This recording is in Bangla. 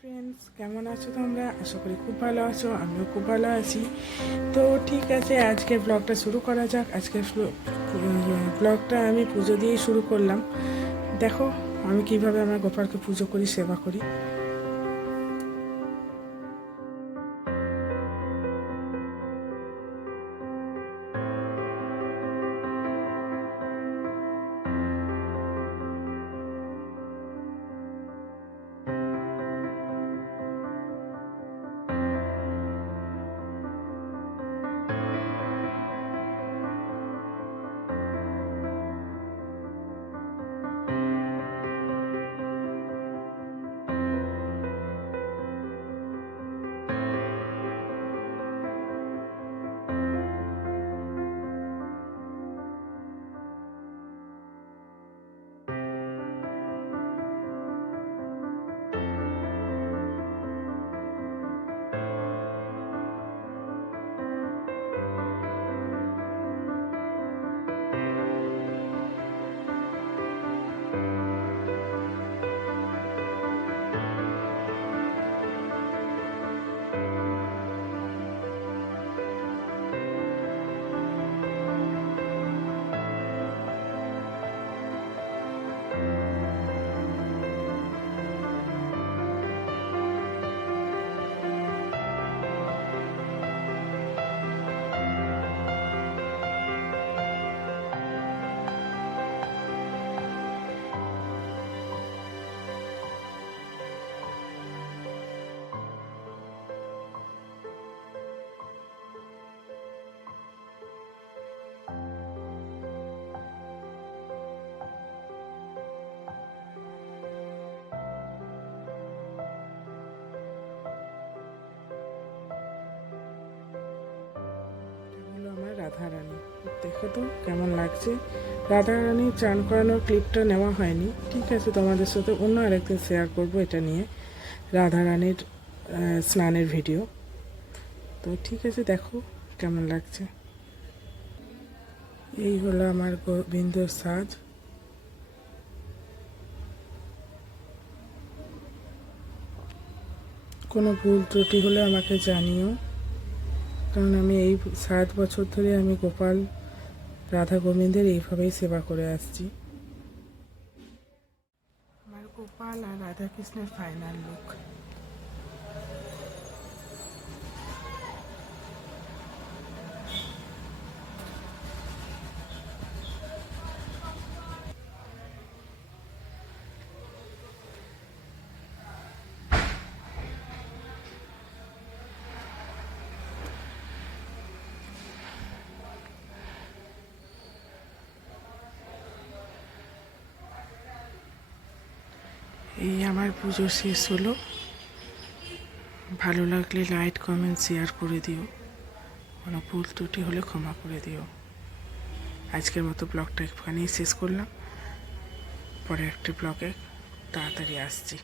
ফ্রেন্ডস, কেমন আছো তোমরা? আশা করি খুব ভালো আছো, আমিও খুব ভালো আছি। তো ঠিক আছে, আজকে ব্লগটা শুরু করা যাক। আজকে ব্লগটা আমি পুজো দিয়েই শুরু করলাম। দেখো আমি কিভাবে আমার গোপালকে পুজো করি, সেবা করি। আমার রাধারানী, দেখো তো কেমন লাগছে। রাধারানী চান করানোর ক্লিপটা নেওয়া হয়নি, ঠিক আছে, তোমাদের সাথে অন্য আরেকদিন শেয়ার করবো এটা নিয়ে, রাধারানীর স্নানের ভিডিও। তো ঠিক আছে, দেখো কেমন লাগছে। এই হলো আমার গোবিন্দর সাজ। কোনো ভুল ত্রুটি হলে আমাকে জানিও, কারণ আমি এই 7 বছর ধরে আমি গোপাল রাধা গোবিন্দের এইভাবেই সেবা করে আসছি। আমার গোপাল আর রাধা কৃষ্ণের ফাইনাল লুক। এই আমার পুজো শেষ হলো। ভালো লাগলে লাইক, কমেন্ট, শেয়ার করে দিও। কোনো ভুল ত্রুটি হলে ক্ষমা করে দিও। আজকের মতো ব্লগটা এখানেই শেষ করলাম। পরে একটা ব্লগে তাড়াতাড়ি আসছি।